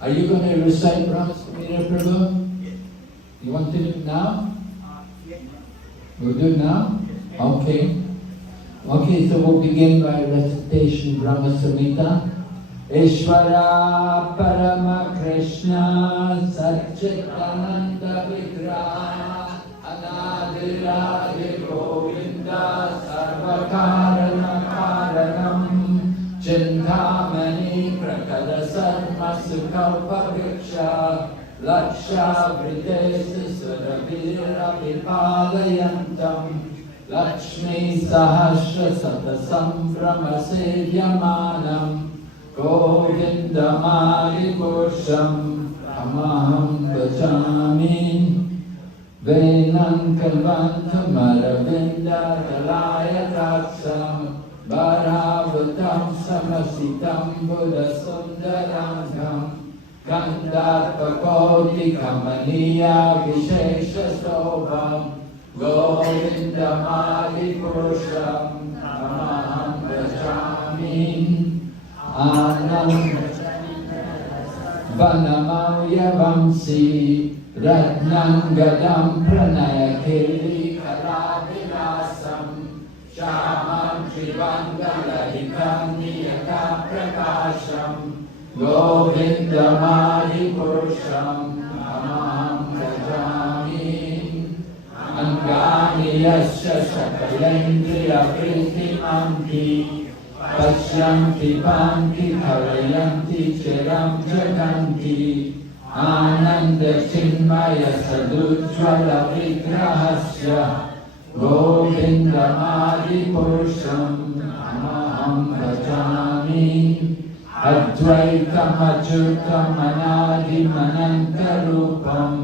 Are you going to recite Brahma Samhita, Prabhu? You want to do it now? We'll do it now? Okay. Okay, so we'll begin by recitation Brahma Samhita. Ishvara Parama Krishna Satchitananda Vigraha Anadiradi Govinda Sarvakarana Karanam Chintamani Prakada Sarma Sukaupa Viksha Laksha Vridesi Suravira Vipadayantam Lakshmi Sahasra Satasam Brahma Sevyamanam Govinda Mali Purusham Amaham Bhajami Venam Kalvantam Aravinda Dalaya Taksam Bharavatam Samasitam Buddha Sundarangam Kandarpakoti Kamaniya Vishesha Sobham Govinda Mali Purusham Amaham Bhajami Anam Vanamauya Vamsi Ratnam Gadam Pranaya Keli Kalavinasam Shamam Trivangalahitam Niyaka Prakasham Govinda Mali Purusham Amam Bhajami Angani Yasya Shakalendriya Pritimanti Pashyanti Panti Harayanti Chiram Jaganti Ananda Chinmaya Sadujvala Vigrahasya Govinda Mali Purusham Amaham Bhajami Advaitam Achutam Anadi Mananta Rupam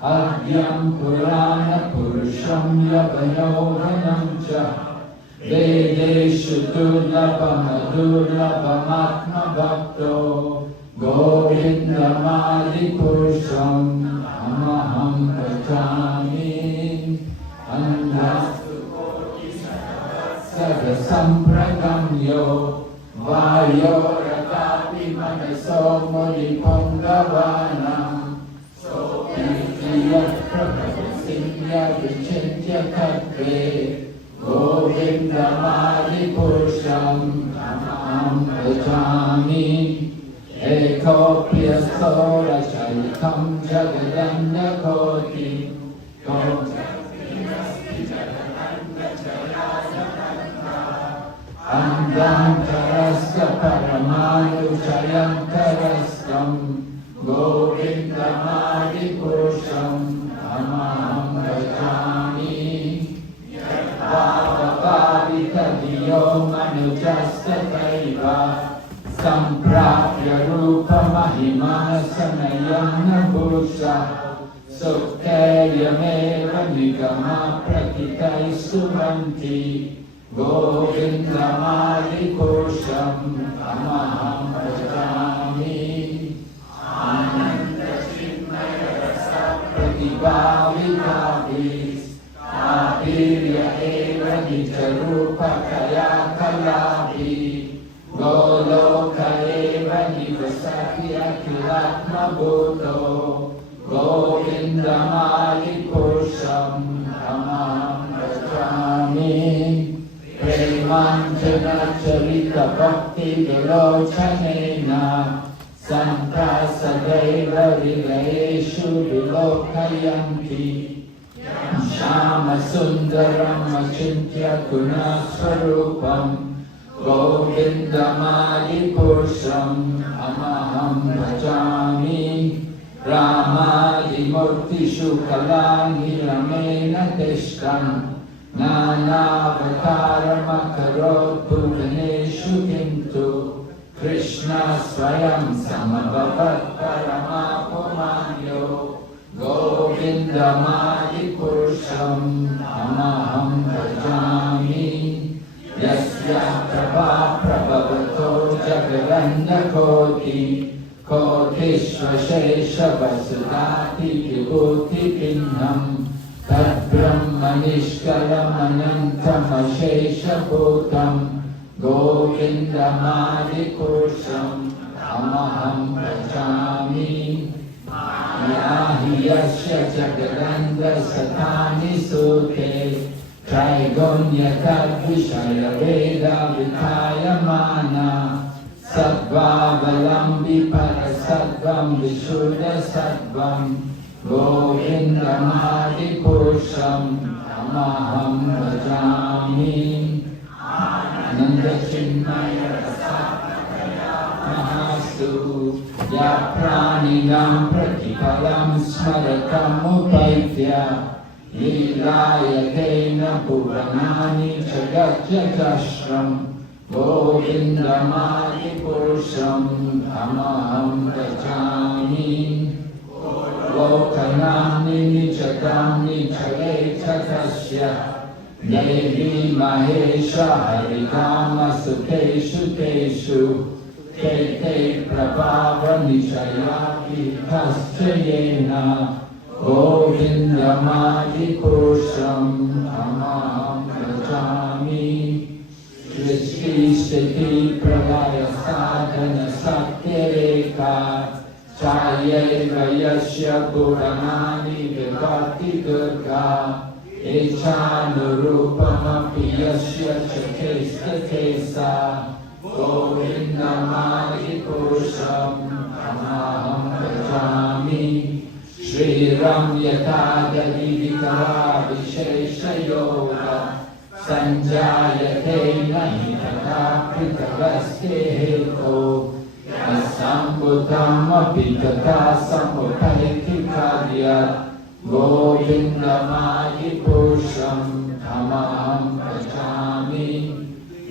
Adyam Purana Purusham Yavayoganam Cha Vedeshu durlabhamadurlabhamatma bhakto Govindamadi Purusham Amaham Bhajami Andastu Sada Sampragamyo Vayo Rakapi Manaso Mudipamgavanam So Pitiya Prabhasinya Vichintya Katve Govindamadi Purusham Amaham Bhajami Eko Priyasora Chaitam Jagadanda Koti Andam Tarasya Paramanu Chayantarastam Govindamadi Purusham Amaham Bhajami Bhavavavita Diyo Manujasta Taiva Samprapya Rupa Mahimana Sanayana Bhusha Suktayameva Nigama Prakitai Suvanti Govindamadi Purusham Amaham Bhajami Ananda Chinmaya Rasa Pratibhavitabhis Apirya Eva Nijarupa Kaya Kalavi Goloka Eva Nivasati Akilatma Bhuto Govindamadi Purusham Amaham Bhajami Premanjana Charita Bhakti Vilochanena Santrasadeva Vilayeshu Vilokayanti Shama Sundaram Achintya Gunaswarupam Govindamadi Purusham Amaham Bhajami Ramadi Murtishu Kalani Ramena Teshkan Nanavataram Bhuvaneshu Kintu Krishna Swayam Samabhavat Paramapumanyo Govindamadi Purusham Amaham Bhajami Yasya Prabha Prabhavato Jagaranda Koti Kotishvashesha Vasudati Vibhuti Pinnam Tad Brahmanishkalam Anantam Ashesha Bhutam Govindamadi Purusham Amaham Bhajami Yahi Yasya Jagadanda Satani Sute Trigunya Tad Vishaya Veda Vitayamana Sattva-valambi parasattvam vishuddha sattvam Govindamadi Purusham Amaham Bhajami Nanda Chinmaya Rasapakaya Mahasu Ya Praninam Pratipalam Smaratam Upaitya Lilayatena Puranani Jagat-jatashram Govindamadi Purusham Amaham Bhajami Lokanamni Nichatamni Chale Chatasya Devi Mahesha Harikama Suteshu Teshu Tete Prabhava Nishayaki Kaschayena Govindamadi Purusham Amaham Bhajami Srishti Sthiti Pralaya Sadhana Satyareka Chayeva Yasya Puranani Vibhakti Durga Echanurupamapi Yasya Chakesta Kesa Govindamadi Purusham Amaham Bhajami Shri Ram Yatada Vivikara Vishesha Yoga Sanjayate nahi tata pritavaste heto Asambhutam abhitata samupayati karyat Govindamadi Purusham Amaham Bhajami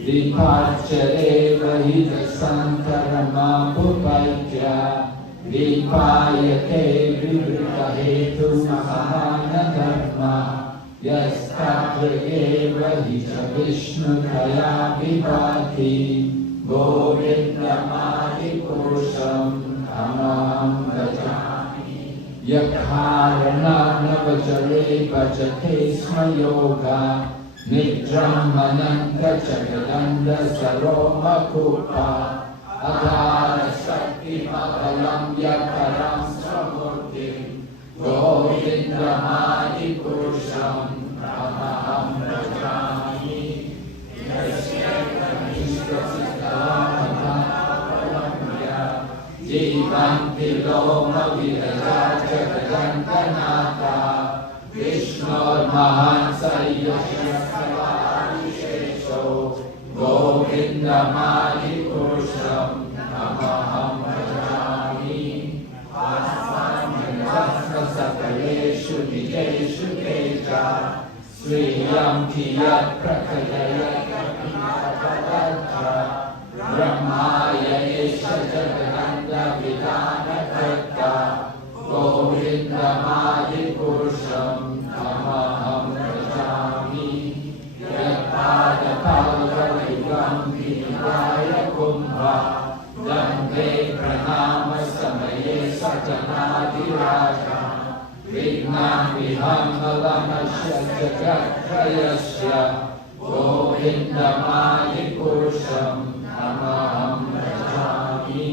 Vipachareva hita sankaramapupaitya Vipayate vivrita hetu samana dharma Yastatra eva hi cha Vishnu kaya vibhati Govindamadi Purusham Tamaham Bhajami Yakharana Navajare Bhajate Sma Yoga Nidram Mananda Chagadanda Saroma Kupa Adhara Shakti Makalam Yakaram Samurtim Govindamadi Purusham Tamaham Bhajami Jivanti Loma Viraja Jagadantanata Vishnor Mahansaya Shesho Govindamadi Purusham Tamaham Bhajami Vasana Sakaleshu Nijeshu Teja Sriyam Kiyat Prakayayat Brahmaya Isha Jagananda Vidana Karta Govindamadi Purusham Tamaham Bhajami Yatpada Palvarigam Vinaya Kumbha Dande Pranama Samaye Satanadi Raja Vignam Vihamalamashya Jagat Prayasya Govindamadi Purusham Tamaham Bhajami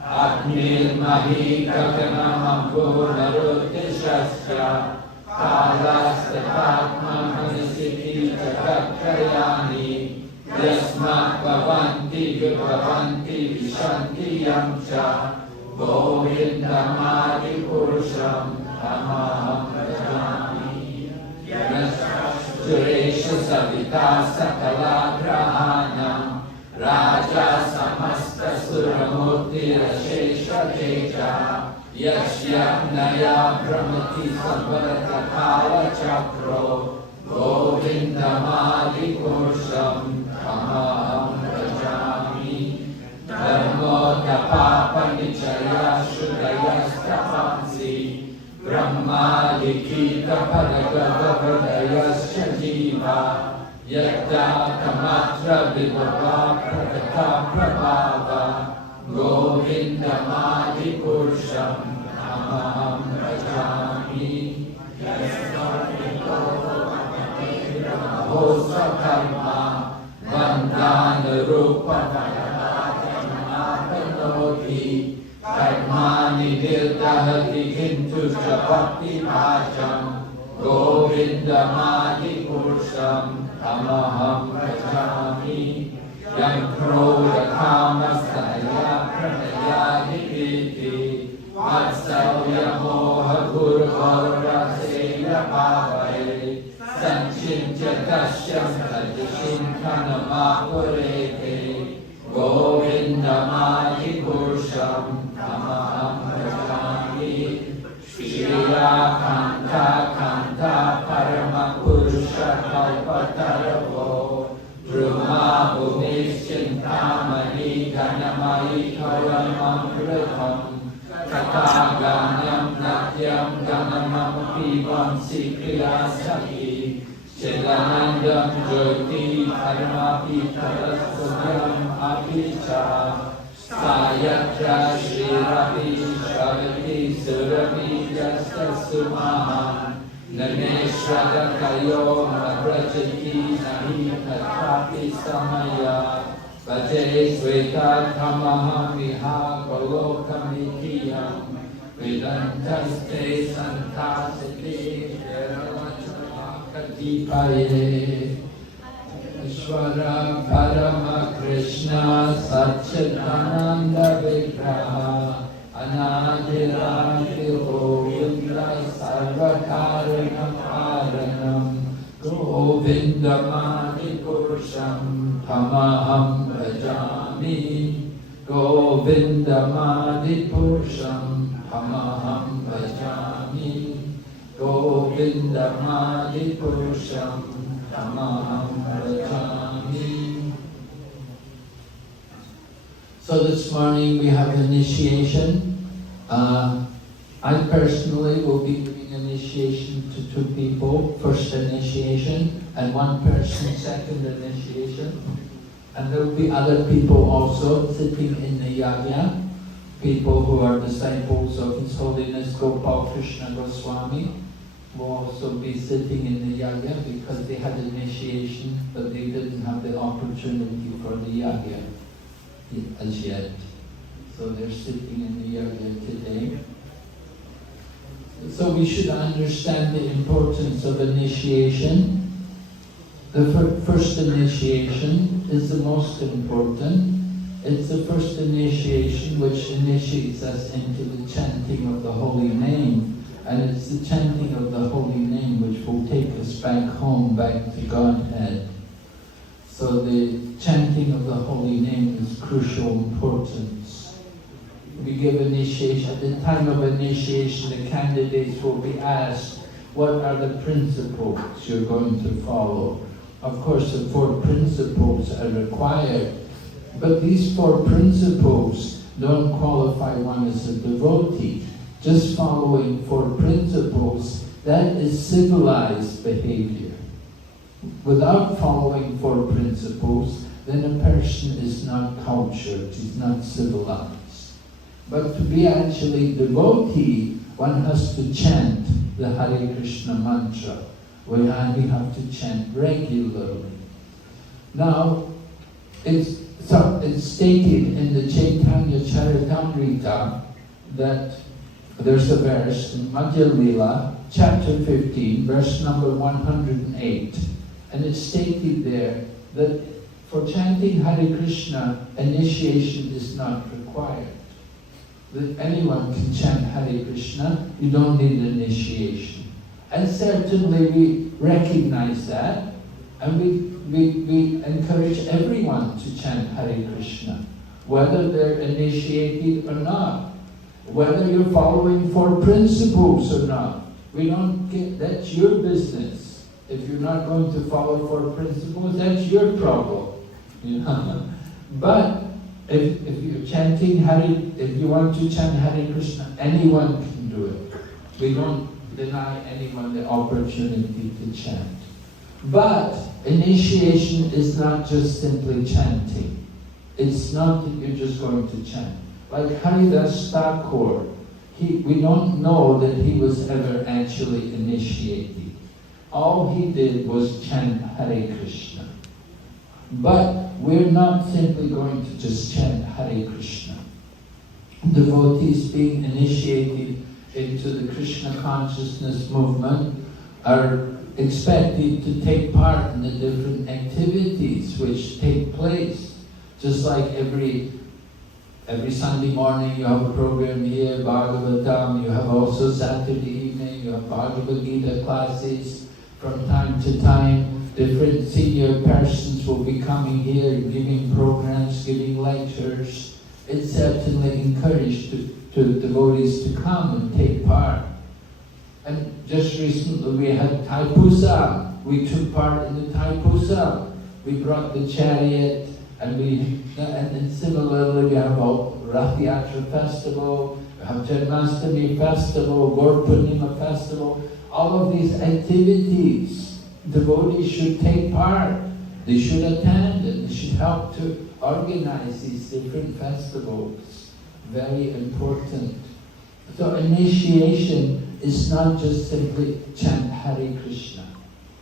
Agnir Mahi Gaganam Ampurnarudishasya Kalastatatma Manisiti Jagat Prayani Yasmat Bhavanti Vibhavanti Vishanti Yamcha Govindamadi Purusham Tamaham Bhajami Suresha Savita Sakala Grahanam Raja Samasta Suramurti Rashesha Teja Yashyamnaya Brahmati Samvarata Kala Chakro Govindamadi Purusham Tamaham Bhajami Dharmo Tapapa Nichaya Shudaya Stapansi Brahma Likita Paragava Vardayasya Jiva Yadda Kamatra Vibhava Prakata Prabhava Govindamadi Purusham Tamaham Bhajami Hosa Karma Vandana Rupa Vanoti Karmani Nirdahati Kintu Shabhakti Bhajam Govindamadi Purusham Tamaham Bhajami Yam Krodha Kama Staya Pranaya Hikiti Vatsalya Moha Guruvara Seya Bhavai Sanchintya Kashyam Tajashin Kanamapurete Govindamadi Purusham Tamaham Bhajami Shriya Kanta Kanta Parama Purusha Kalpataravo Brahma Bhumishchintamani Ganamai Kalamamritam Kathaganam Natyam Ganamam Pivam Sikriya Saki Chidanandam Jyoti Karmapi Karasunyam Apicha Sayatra Shri Ravi Shavati Suravi Jasta Sumahan Nameshwara Kayo Mabrajati Nahi Kathapi Samaya Vajay Sveta Kamaha Miha Golokamitiyam Vedantaste Santasite Katipaye Ishvara Parama Krishna Satchitananda Vigraha Anadirati Govinda Sarvakaranam Karanam Govindamadi Purusham Tamaham Bhajami Govindamadi Purusham Tamaham Bhajami Govindamadi Purusham Tamaham Bhajami. So this morning we have initiation. I personally will be giving initiation to 2 people, first initiation, and 1 person, second initiation. And there will be other people also sitting in the yajna, people who are disciples of His Holiness Gopal Krishna Goswami will also be sitting in the yajna because they had initiation, but they didn't have the opportunity for the yajna as yet. So they're sitting in the yajna today. So we should understand the importance of initiation. The first initiation is the most important. It's the first initiation which initiates us into the chanting of the holy name. And it's the chanting of the holy name which will take us back home, back to Godhead. So the chanting of the holy name is crucial importance. We give initiation. At the time of initiation, the candidates will be asked, what are the principles you're going to follow? Of course, the 4 principles are required, but these 4 principles don't qualify one as a devotee. Just following 4 principles, that is civilized behavior. Without following 4 principles, then a person is not cultured, is not civilized. But to be actually devotee, one has to chant the Hare Krishna mantra. We have to chant regularly. Now, it's stated in the Chaitanya Charitamrita that there's a verse in Madhya Lila, chapter 15, verse number 108. And it's stated there that for chanting Hare Krishna, initiation is not required. That anyone can chant Hare Krishna, you don't need initiation. And certainly we recognize that, and we encourage everyone to chant Hare Krishna, whether they're initiated or not, whether you're following 4 principles or not. We don't get, that's your business. If you're not going to follow 4 principles, that's your problem. You know? But if you're chanting if you want to chant Hare Krishna, anyone can do it. We don't deny anyone the opportunity to chant. But initiation is not just simply chanting. It's not that you're just going to chant. Like Haridas Thakur, we don't know that he was ever actually initiated. All he did was chant Hare Krishna. But we're not simply going to just chant Hare Krishna. Devotees being initiated into the Krishna consciousness movement are expected to take part in the different activities which take place. Just like every Sunday morning you have a program here, Bhagavatam, you have also Saturday evening, you have Bhagavad Gita classes. From time to time, different senior persons will be coming here, giving programs, giving lectures. It's certainly encouraged to devotees to come and take part. And just recently we had Thaipusam. We took part in the Thaipusam. We brought the chariot, and similarly we have a Rath Yatra festival, we have Janmashtami festival, Gaur Purnima festival. All of these activities, devotees should take part. They should attend and they should help to organize these different festivals. Very important. So initiation is not just simply chant Hare Krishna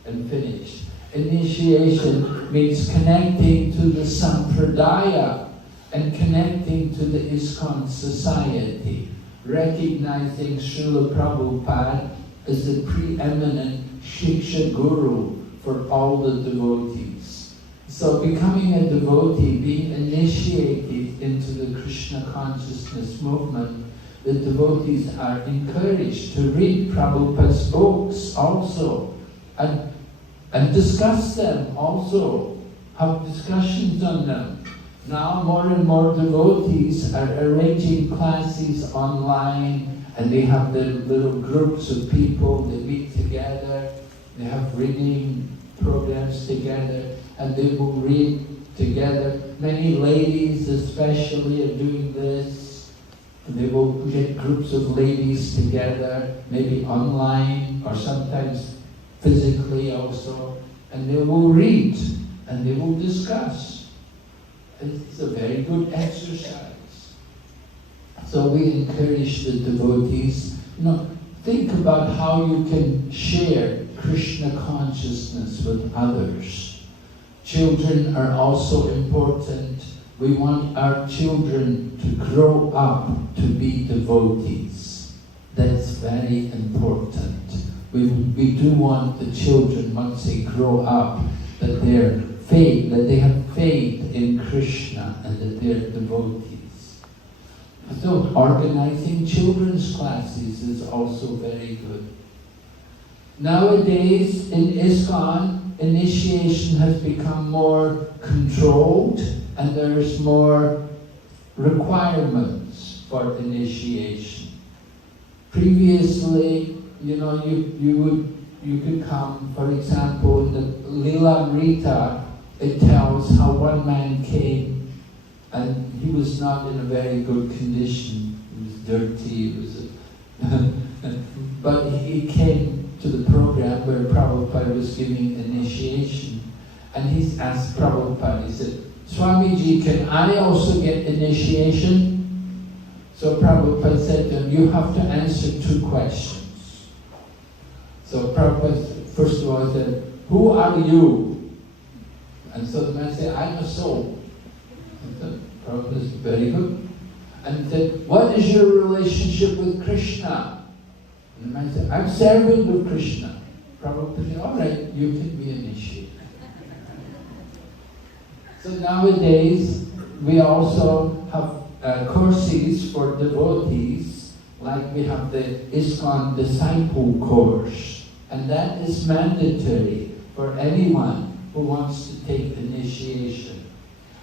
and finish. Initiation means connecting to the Sampradaya and connecting to the ISKCON society, recognizing Srila Prabhupada as the preeminent Shiksha Guru for all the devotees. So becoming a devotee, being initiated into the Krishna consciousness movement, the devotees are encouraged to read Prabhupada's books also, and discuss them also, have discussions on them. Now more and more devotees are arranging classes online, and they have their little groups of people, they meet together, they have reading programs together, and they will read together. Many ladies especially are doing this. They will get groups of ladies together, maybe online or sometimes physically also, and they will read and they will discuss. It's a very good exercise. So we encourage the devotees, think about how you can share Krishna consciousness with others. Children are also important. We want our children to grow up to be devotees. That's very important. We do want the children, once they grow up, that they have faith in Krishna and that they're devotees. So organizing children's classes is also very good. Nowadays in ISKCON, initiation has become more controlled and there's more requirements for initiation. Previously, you could come, for example, in the Lila Rita, it tells how one man came and he was not in a very good condition. He was dirty, but he came to the program where Prabhupada was giving initiation, and he asked Prabhupada, he said, Swamiji, can I also get initiation? So Prabhupada said to him, you have to answer 2 questions. So Prabhupada, first of all, said, who are you? And so the man said, I'm a soul. And so Prabhupada said, very good. And he said, what is your relationship with Krishna? And the man said, I'm servant of Krishna. Prabhupada said, all right, you can be initiated. So nowadays, we also have courses for devotees, like we have the ISKCON Disciple course, and that is mandatory for anyone who wants to take initiation.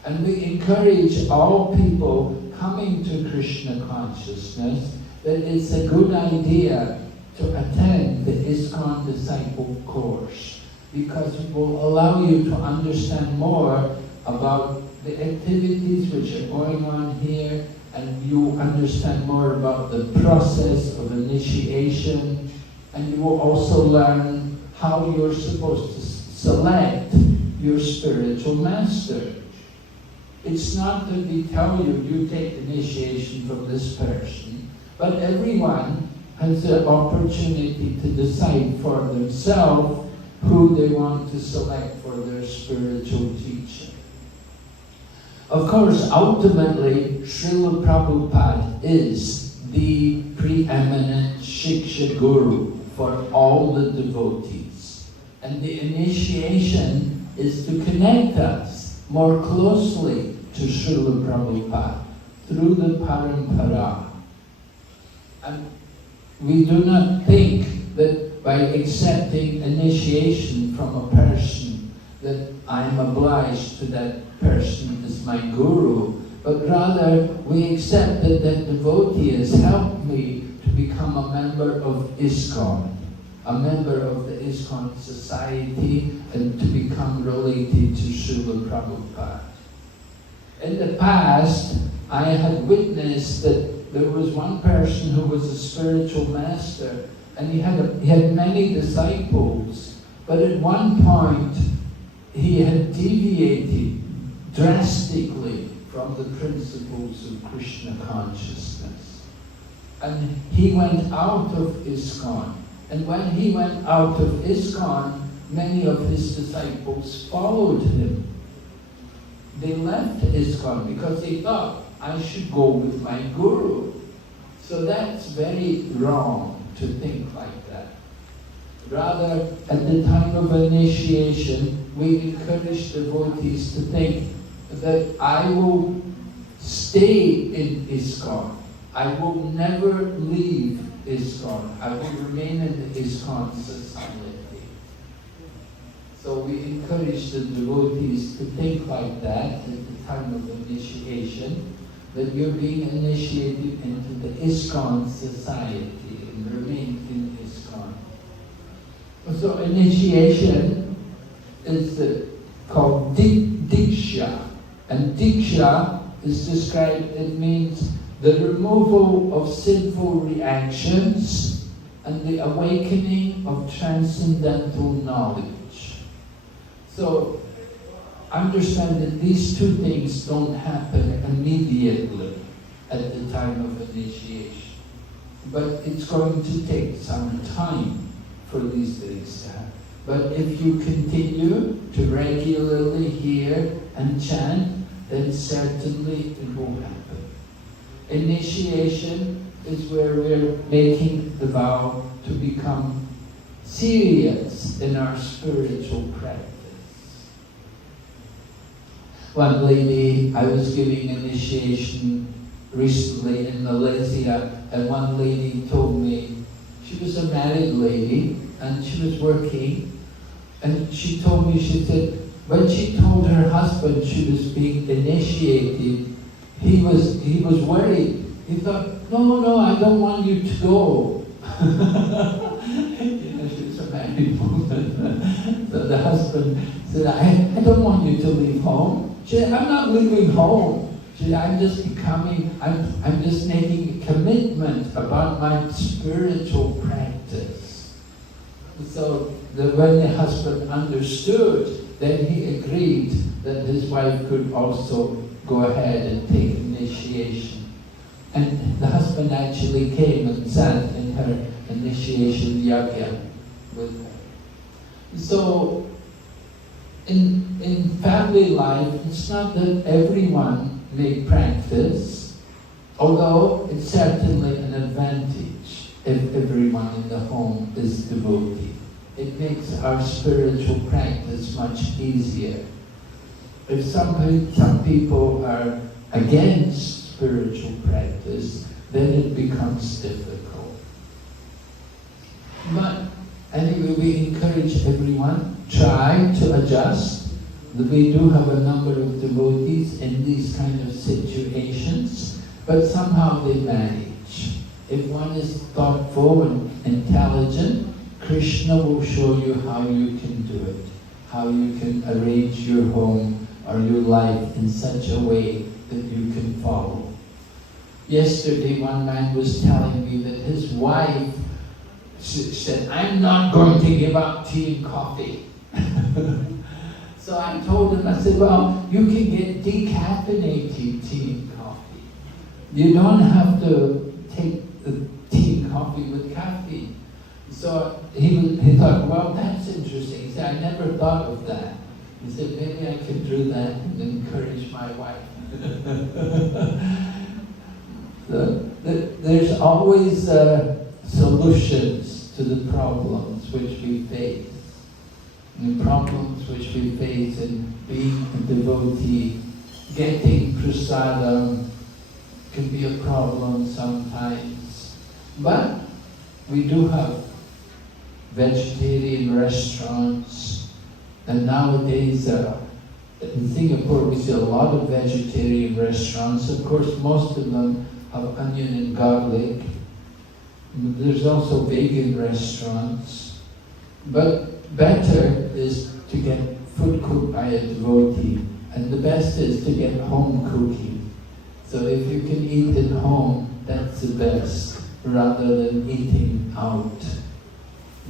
And we encourage all people coming to Krishna consciousness that it's a good idea to attend the ISKCON Disciple course, because it will allow you to understand more about the activities which are going on here, and you understand more about the process of initiation, and you will also learn how you're supposed to select your spiritual master. It's not that we tell you, you take initiation from this person, but everyone has the opportunity to decide for themselves who they want to select for their spiritual teacher. Of course, ultimately, Srila Prabhupada is the preeminent Shiksha Guru for all the devotees. And the initiation is to connect us more closely to Srila Prabhupada through the Parampara. And we do not think that by accepting initiation from a person that I am obliged to that person as my guru, but rather we accept that that devotee has helped me to become a member of ISKCON, a member of the ISKCON society, and to become related to Srila Prabhupada. In the past, I had witnessed that there was one person who was a spiritual master, and he had many disciples, but at one point he had deviated drastically from the principles of Krishna consciousness. And he went out of ISKCON. And when he went out of ISKCON, many of his disciples followed him. They left ISKCON because they thought, I should go with my guru. So that's very wrong to think like that. Rather, at the time of initiation, we encourage devotees to think that I will stay in ISKCON. I will never leave ISKCON. I will remain in the ISKCON society. So we encourage the devotees to think like that at the time of initiation, that you're being initiated into the ISKCON society and remain in ISKCON. So initiation is called Diksha. And Diksha is described, it means the removal of sinful reactions, and the awakening of transcendental knowledge. So, understand that these two things don't happen immediately at the time of initiation. But it's going to take some time for these things to happen. But if you continue to regularly hear and chant, then certainly it will happen. Initiation is where we're making the vow to become serious in our spiritual practice. One lady, I was giving initiation recently in Malaysia, and one lady told me, she was a married lady, and she was working, and she told me, she said, when she told her husband she was being initiated, he was worried. He thought, no, I don't want you to go. She was a married woman. So the husband said, I don't want you to leave home. She said, I'm not leaving home. She said, I'm just making a commitment about my spiritual practice. So when the husband understood, then he agreed that his wife could also go ahead and take initiation. And the husband actually came and sat in her initiation yagya with her. So in family life, it's not that everyone may practice, although it's certainly an advantage if everyone in the home is devotee. It makes our spiritual practice much easier. If some people are against spiritual practice, then it becomes difficult. But anyway, we encourage everyone, try to adjust. We do have a number of devotees in these kind of situations, but somehow they manage. If one is thoughtful and intelligent, Krishna will show you how you can do it, how you can arrange your home or your life in such a way that you can follow. Yesterday, one man was telling me that his wife said, I'm not going to give up tea and coffee. So I told him, I said, well, you can get decaffeinated tea and coffee. You don't have to take the tea and coffee with caffeine. So he thought, well, that's interesting. He said, I never thought of that. He said, maybe I could do that and encourage my wife. So, there's always solutions to the problems which we face. And the problems which we face in being a devotee, getting prasadam can be a problem sometimes. But we do have vegetarian restaurants, and nowadays in Singapore we see a lot of vegetarian restaurants. Of course, most of them have onion and garlic. There's also vegan restaurants, but better is to get food cooked by a devotee, and the best is to get home cooking. So if you can eat at home, that's the best, rather than eating out.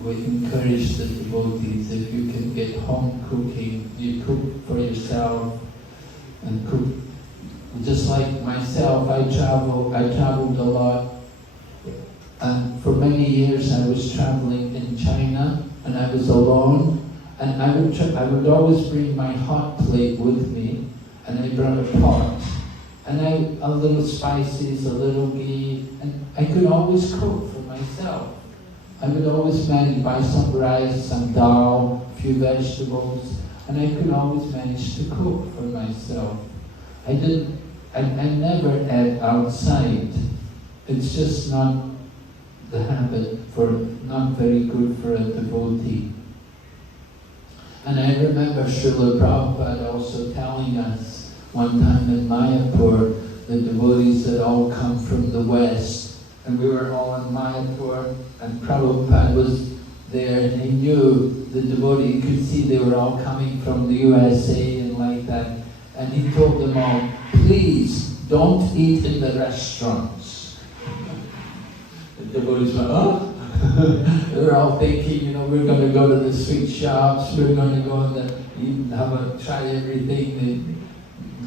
We encourage the devotees, if you can get home cooking, you cook for yourself and cook. Just like myself, I traveled a lot, and for many years I was traveling in China, and I was alone, and I would always bring my hot plate with me, and I brought a pot, and a little spices, a little ghee, and I could always cook for myself. I would always manage to buy some rice, some dal, a few vegetables, and I could always manage to cook for myself. I never ate outside. It's just not the habit, not very good for a devotee. And I remember Srila Prabhupada also telling us one time in Mayapur, the devotees had all come from the West, and we were all in Mayapur, and Prabhupada was there, and he knew the devotee, could see they were all coming from the USA and like that, and he told them all, please don't eat in the restaurants. The devotees went, oh? They're all thinking, we're going to go to the sweet shops, we're going to go and try everything,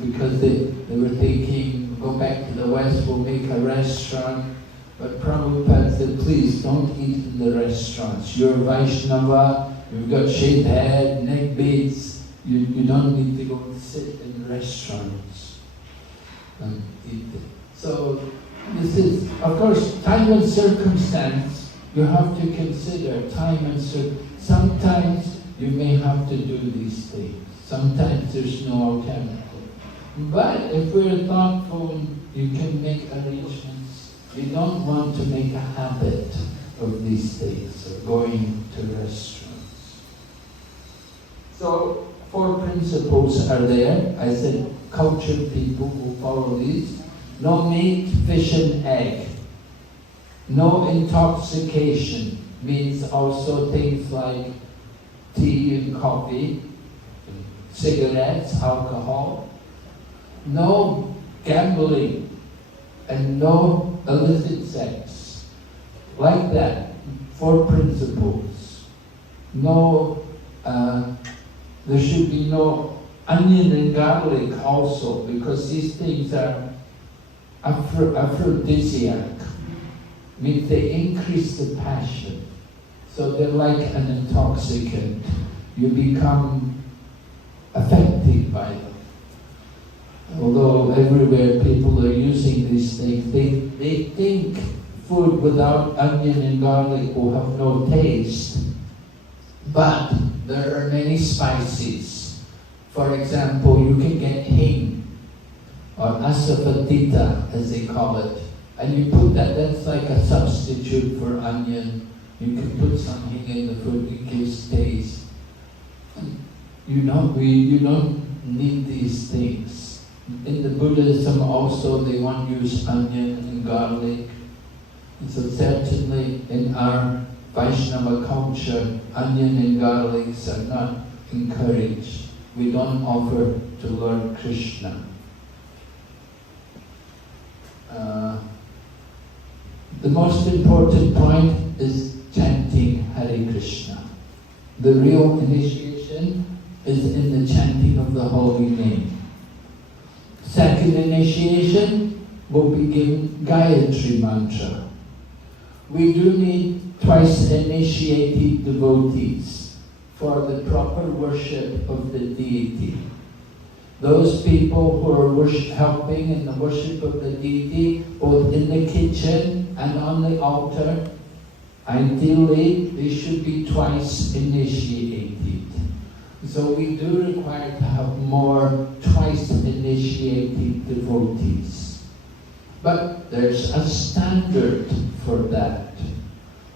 because they were thinking, go back to the West, we'll make a restaurant. But Prabhupada said, please don't eat in the restaurants. You're Vaishnava, you've got shaved head, neck beads, you don't need to go and sit in restaurants and eat it. So this is, of course, time and circumstance, you have to consider time and circumstance. Sometimes you may have to do these things. Sometimes there's no alternative. But if we're thoughtful, you can make arrangements. We don't want to make a habit of these things, of going to restaurants. So, 4 principles are there. I said, cultured people who follow these. No meat, fish and egg. No intoxication, means also things like tea and coffee, cigarettes, alcohol. No gambling and no illicit sex. Like that, 4 principles. No, there should be no onion and garlic also, because these things are aphrodisiac. Means they increase the passion. So they're like an intoxicant. You become affected by them. Although everywhere people are using these things, they think food without onion and garlic will have no taste. But there are many spices. For example, you can get hing, or asafoetida as they call it. And you put that's like a substitute for onion. You can put something in the food, it gives taste. You don't need these things. In the Buddhism also they won't use onion and garlic. And so certainly in our Vaishnava culture, onion and garlics are not encouraged. We don't offer to Lord Krishna. The most important point is chanting Hare Krishna. The real initiation is in the chanting of the holy name. Second initiation will begin Gayatri Mantra. We do need twice initiated devotees for the proper worship of the deity. Those people who are helping in the worship of the deity, both in the kitchen and on the altar, ideally they should be twice initiated. So we do require to have more twice initiated devotees. But there's a standard for that.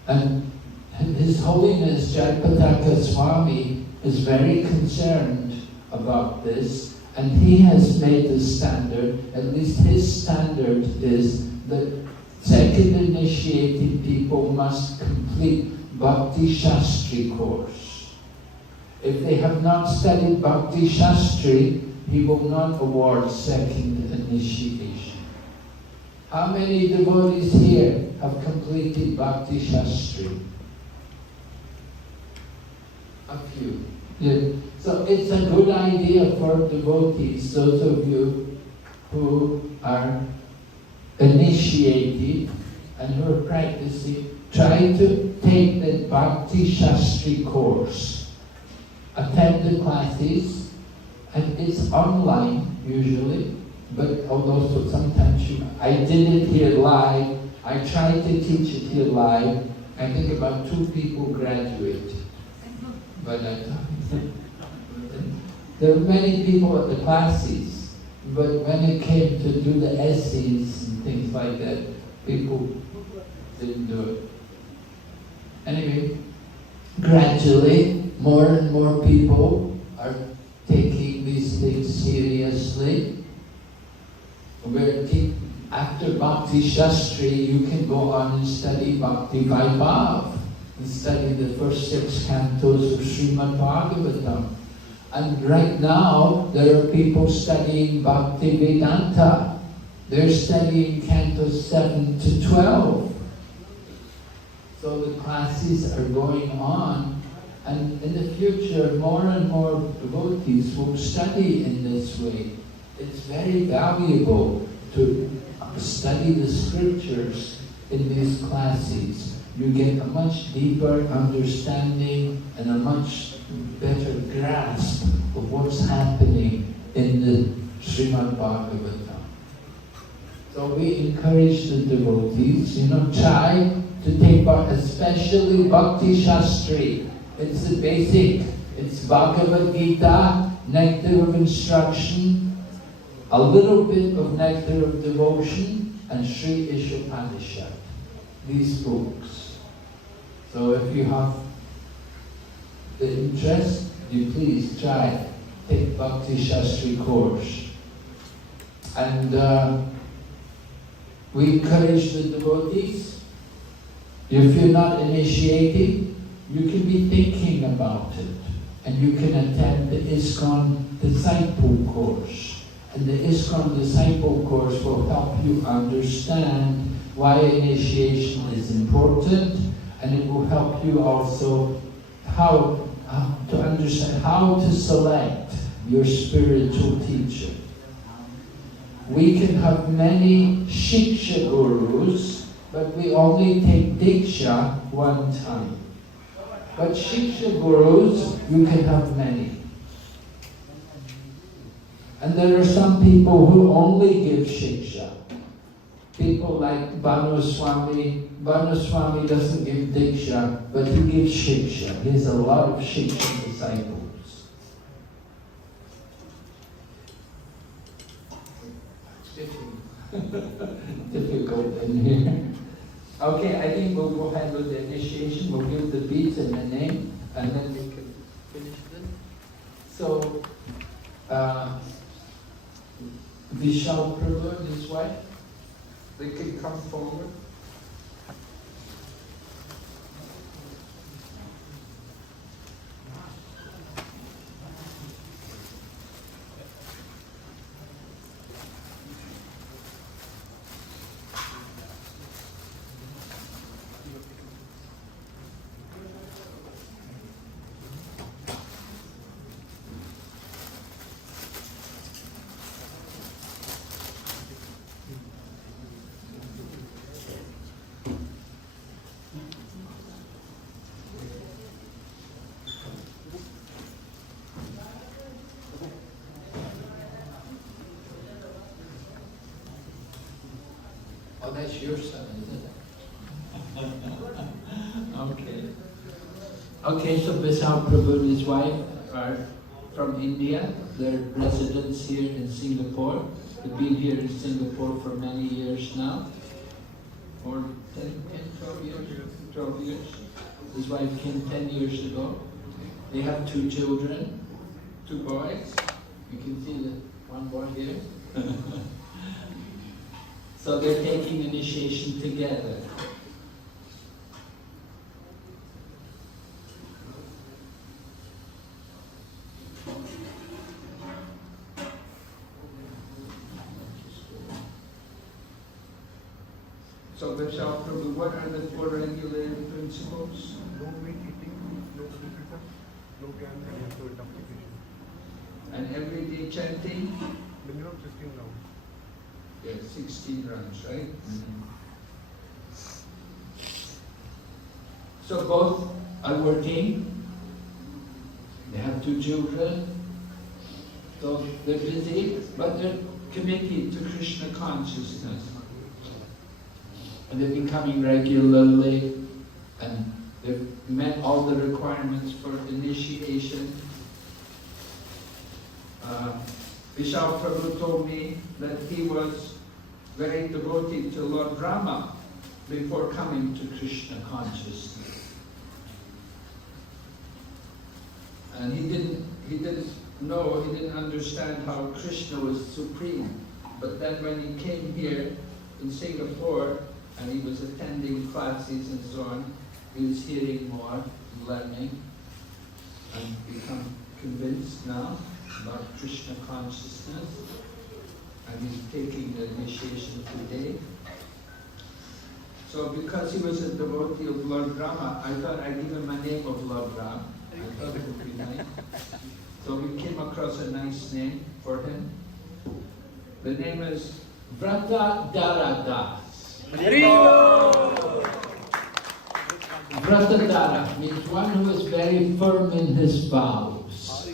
And His Holiness Jayapataka Swami is very concerned about this. And he has made the standard, at least his standard is that second initiated people must complete Bhakti Shastri course. If they have not studied Bhakti Shastri, he will not award second initiation. How many devotees here have completed Bhakti Shastri? A few. Yeah. So it's a good idea for devotees, those of you who are initiated and who are practicing, try to take the Bhakti Shastri course. Attend the classes, and it's online usually, but although sometimes I did it here live, I tried to teach it here live. I think about 2 people graduated. But there were many people at the classes, but when it came to do the essays and things like that, people didn't do it. Anyway, gradually, more and more people are taking these things seriously. After Bhakti Shastri, you can go on and study Bhakti Vaibhav, and study the first 6 cantos of Srimad Bhagavatam. And right now, there are people studying Bhakti Vedanta. They're studying cantos 7 to 12. So the classes are going on, and in the future more and more devotees will study in this way. It's very valuable to study the scriptures in these classes. You get a much deeper understanding and a much better grasp of what's happening in the Srimad Bhagavatam. So we encourage the devotees, try to take part, especially Bhakti Shastri. It's the basic, it's Bhagavad Gita, nectar of instruction, a little bit of nectar of devotion, and Sri Ishopanishad, these books. So if you have the interest, you please try, take Bhakti Shastri course. And we encourage the devotees, if you're not initiated, you can be thinking about it, and you can attend the ISKCON Disciple course. And the ISKCON Disciple course will help you understand why initiation is important, and it will help you also how to understand how to select your spiritual teacher. We can have many Shiksha Gurus, but we only take Diksha one time. But Shiksha Gurus, you can have many. And there are some people who only give Shiksha. People like Bhanu Swami. Bhanu Swami doesn't give Diksha, but he gives Shiksha. He has a lot of Shiksha disciples. Difficult in here. Okay, I think we'll go ahead with the initiation. We'll give the beads and the name, and then we can finish them. So, Vishal Prabhu and his wife, they can come forward. Oh, that's your son, isn't it? Okay. Okay, so Vishal Prabhu and his wife are from India. They're residents here in Singapore. They've been here in Singapore for many years now. Or 12 years. His wife came 10 years ago. They have 2 children, 2 boys. You can see the one boy here. So they're taking initiation together. So Vishal Prabhu, what are the 4 regulating principles? No meat eating, no criticism, no gambling, and no intoxication. And everyday chanting? Minimum 16 rounds. Yeah, 16 rounds, right? Mm-hmm. So both are working. They have 2 children. So they're busy, but they're committed to Krishna consciousness. And they've been coming regularly, and they've met all the requirements for initiation. Vishal Prabhu told me that he was very devoted to Lord Rama before coming to Krishna consciousness. And he didn't understand how Krishna was supreme. But then when he came here in Singapore, and he was attending classes and so on, he was hearing more, learning, and become convinced now about Krishna consciousness. and he's taking the initiation today. So because he was a devotee of Lord Rama, I thought I'd give him a name of Lord Rama. I thought it would be nice. So we came across a nice name for him. The name is Vrata Das. Vrata Dara means one who is very firm in his vows.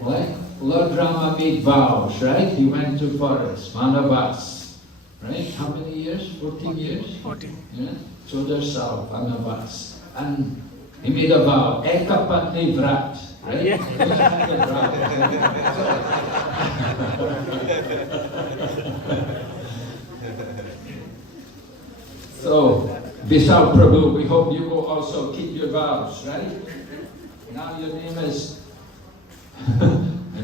Like Lord Rama made vows, right? He went to forest, Manavas. Right? How many years? 14 years? 14. Yeah? So there's Manavas. And he made a vow, Ekapatni Vrat. Right? Yeah. So, Vishal Prabhu, we hope you will also keep your vows, right? Now your name is, I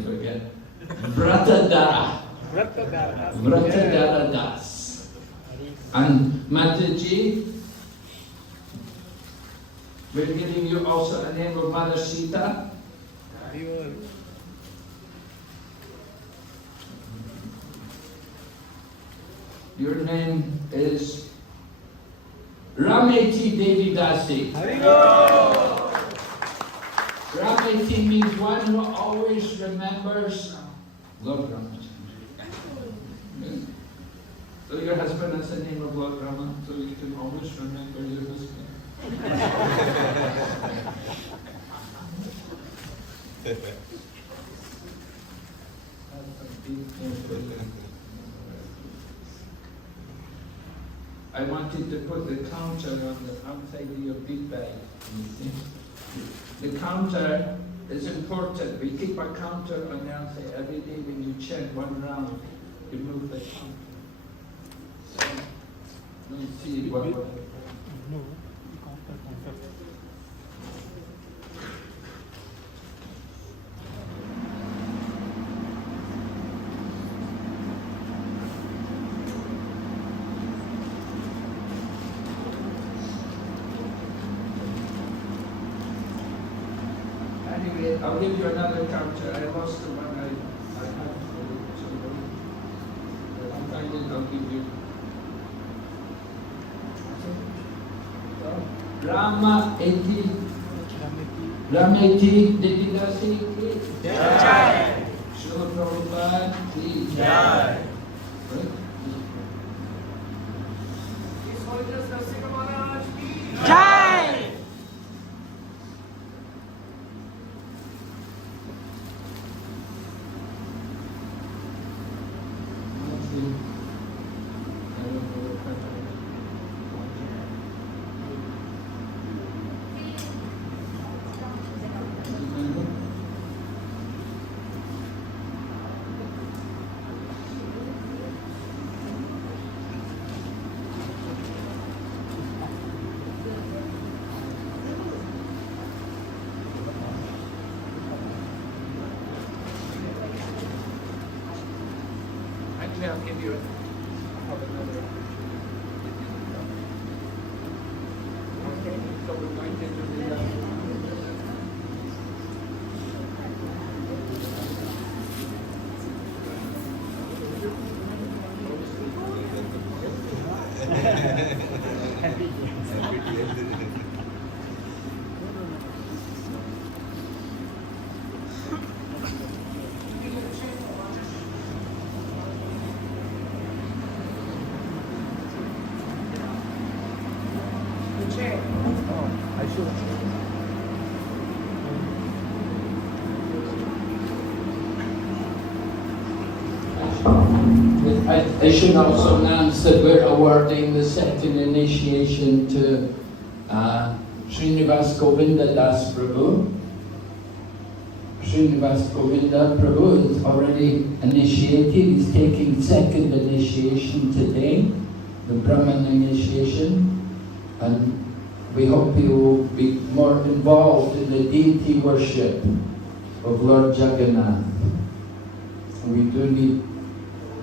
forget, Vratadara. Vratadara Das. And Mataji, we're giving you also a name of Mother Sita. Your name is Rameti Devi Dasi. Rameti means one who always remembers Lord Rama. So your husband has the name of Lord Rama, so you can always remember your husband. I wanted to put the counter on the outside of your big bag. The counter is important. We keep a counter on the outside. Every day when you chant one round, you move the counter. So, let's see what. No, counter. Anyway, I'll give you another counter. I lost the one I had. So I'll find it, I'll give you. Rama Eti Rameti Dedidasi Jai. Srila Prabhupada Ki Jai. His Holiness Narsimha Maharaj Ki Jai. I'll give you another. Okay, so we're going to do the I should also announce that we're awarding the second initiation to Srinivas Govinda Das Prabhu. Srinivas Govinda Prabhu is already initiated. He's taking second initiation today, the Brahman initiation. And we hope he will be more involved in the deity worship of Lord Jagannath. We do need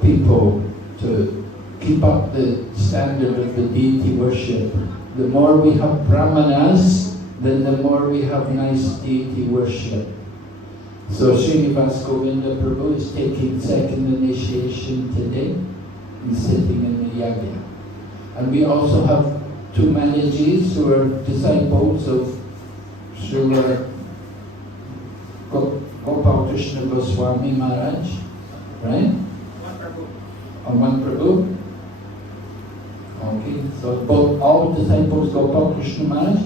people to keep up the standard of the deity worship. The more we have brahmanas, then the more we have nice deity worship. So Srinivas Govinda Prabhu is taking second initiation today. He's sitting in the yagya. And we also have two Manajis who are disciples of Srila Gopal Krishna Goswami Maharaj, right? One Prabhu. Okay, so both all disciples Gopal Krishna Maharaj.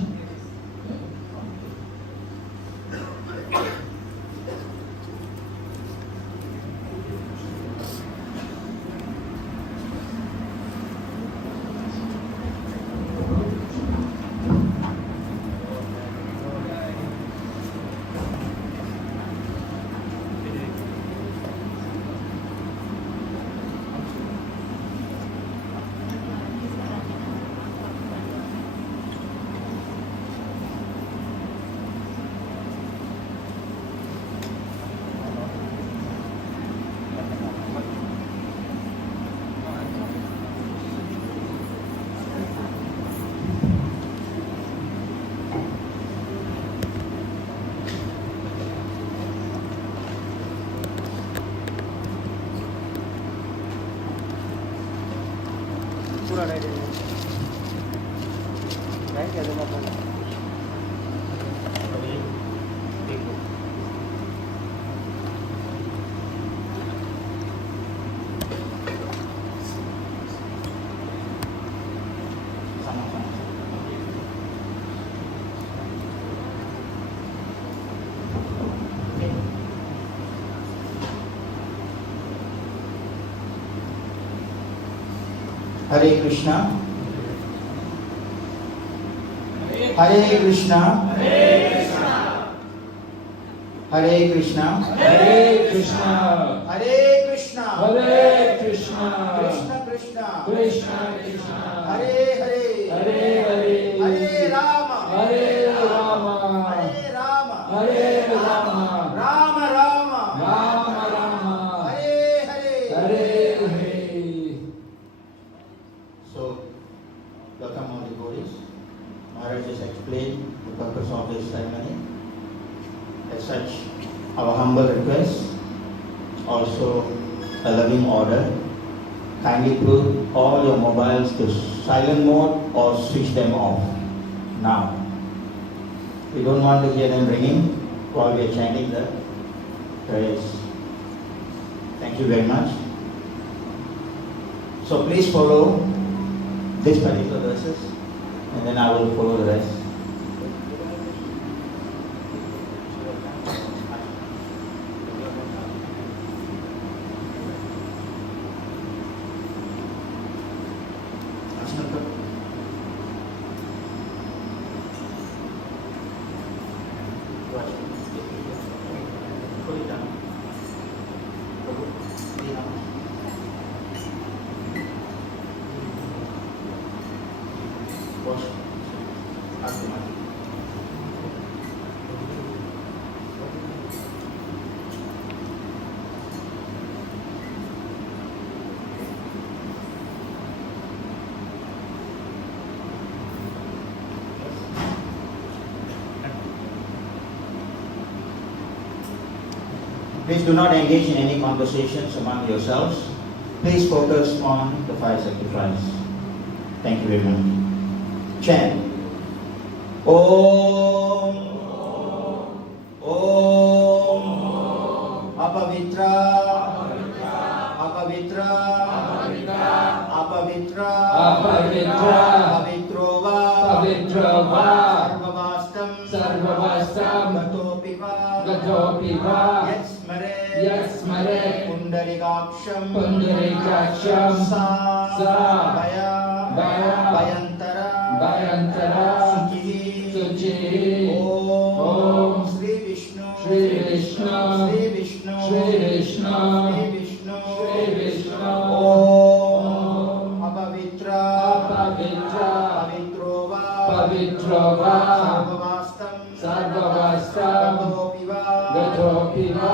Hare Krishna. Hare Krishna. Hare Krishna. Hare Krishna. Hare Krishna. Hare Krishna. Krishna Krishna. Krishna Krishna. Hare Hare. Hare Hare. Hare Rama. Hare Rama. Hare Rama. Hare Rama. Rama Rama. Rama Rama. Hare Hare. Hare Hare. So, welcome all devotees. Maharaj has explained the purpose of this ceremony. As such, our humble request, also a loving order, kindly put all your mobiles to silent mode or switch them off now. We don't want to hear them ringing while we are chanting the prayers. Thank you very much. So please follow this particular verses and then I will follow the rest. Please do not engage in any conversations among yourselves. Please focus on the fire sacrifice. Thank you very much. Chant. Om. Om. Apavitra. Apavitra. Apavitra. Apavitra. Pavitrova. Pavitrova. Sarvavastam. Sarvavastam. Gatopiva. Gatopiva. Yasmare. Pundarikaksham. Pundarikaksham. Sa. Baya. Bayantara. Suchi. Om. Shri Vishnu. Shri Vishnu. Shri Vishnu. Shri Vishnu. Shri Vishnu. Shri Vishnu. Om. Apavitra. Apavitra. Pavitrova. Pavitrova. Sarvavastam. Sarvavastam. Gatopiva.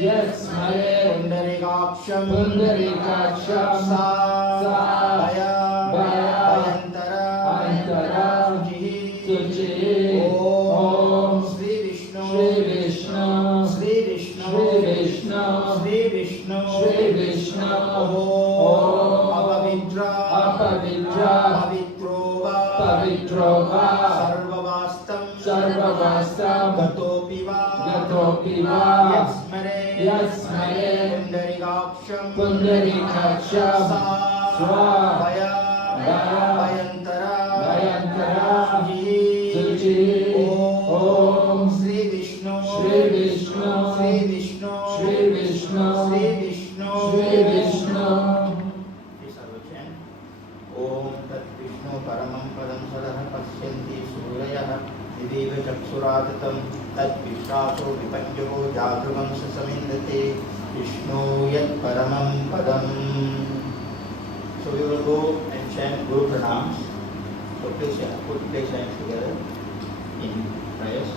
Yasmare. Pundarikaksham. Pundarikaksham. Sa. Baya. Bayantara. Suchi. Om. Shri Vishnu. Shri Vishnu. Pavitro va Sarvavastam Gatopi va Yatsmare Pundarikaksham Swa Vayantara Suji Om Shri Vishnu Om Tat Vishnu Paramam Padam Sadah Pasyanti Surayah Diviva Chaksuratatam Tat Vishraso Vipanjavo Jadrugam Sasamindate Vishnu Yat Paramam Padam. So we will go and chant Guru Pranams. So please put hands together in prayers.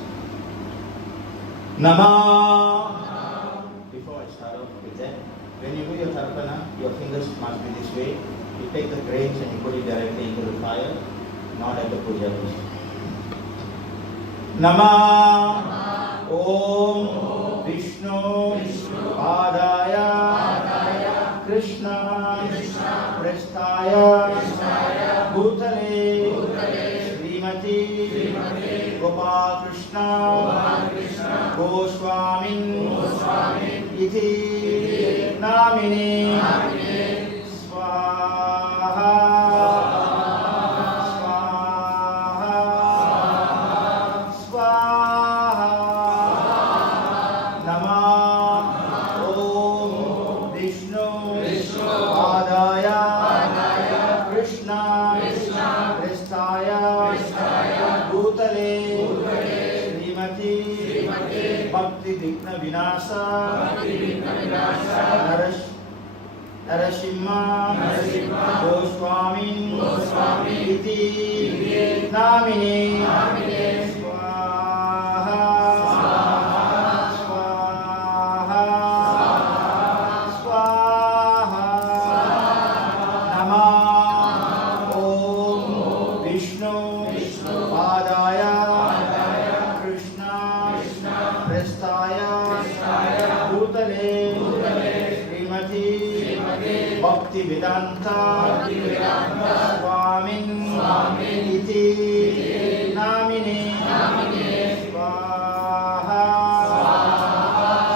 Namah. Before I start off with that, when you do your tarpana, your fingers must be this way. You take the grains and you put it directly into the fire, not at the puja. Namah Om Vishnu Padaya Krishna Prasthaya Bhutale Srimati Gopal Krishna Goswamin Iti Namine Swaha Swaha Namah Om Vishnu Padaya Krishna Prasthaya Bhutale Srimati Bhakti Vigna Vinasa Narsimha Goswami Iti Namine Swaha Swaha Swaha Namah Om Vishnu Padaya Krishna Prasthaya Bhutale Srimati Bhakti Vedanta Swamin Iti Namine Swaha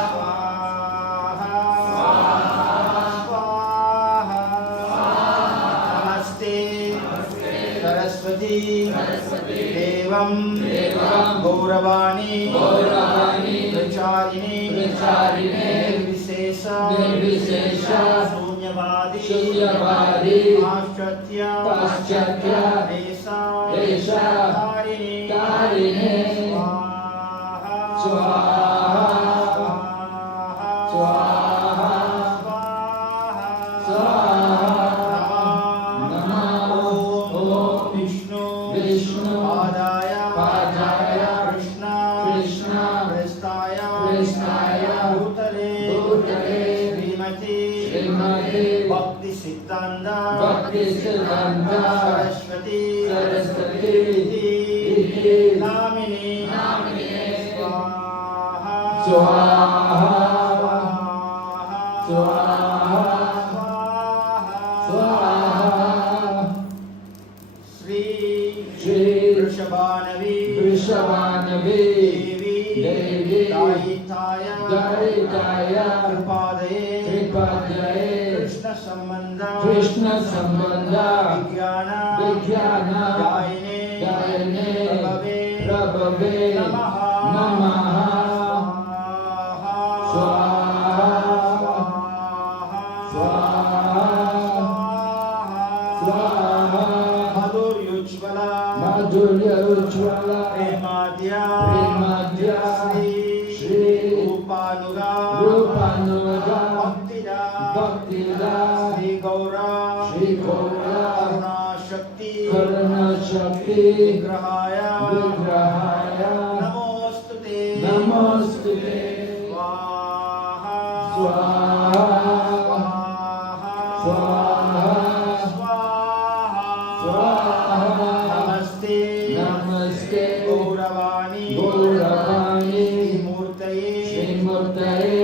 Swaha Namaste Saraswati Devam Gauravani Pracharini Nirvishesha Sunyavadi Paschatya Desha Tarini Swaha Namah Om Vishnu Padaya Krishna Prasthaya Bhutale Srimati Bhakti Siddhanta Saraswati Iti Namine Swaha Sri Vrishabhanavi Devi Daitaya Kripadaye Krishna Sambandha Vijnana Dayane Prabhave Namaha Swaha Madhurya Ujjvala Premadya Shri Rupanuga Bhaktida Shri Gaura Karuna Shakti Vigrahaya Namostute Namaste Gauravani Shri Murtaye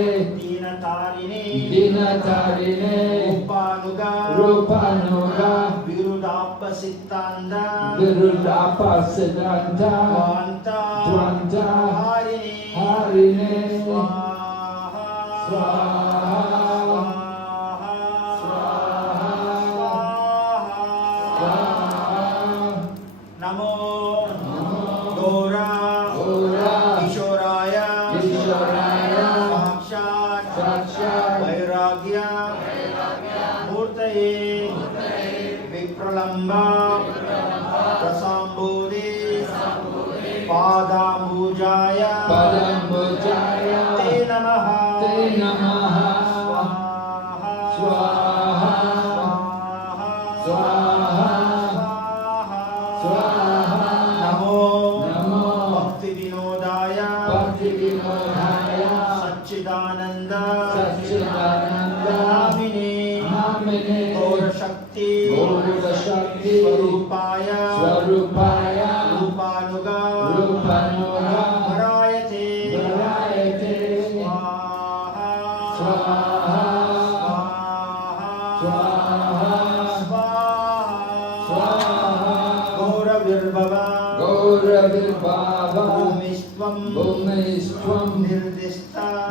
Dinatarine Rupanuga Virudappa Siddhanta Virudapa Siddhanta Dvanta Dvanta Harine Harine Swaha Swaha Namo Gora Ishoraya Sakshat Vairagya Murtaye Vipralamba Prasambodhi Padambujaya Te Namaha Swaha Namo Bhakti Vinodaya Satchidananda Namine Gaura Shakti Swarupaya Rupanuga Varayate Swaha Gaura Virbhava Bhumistvam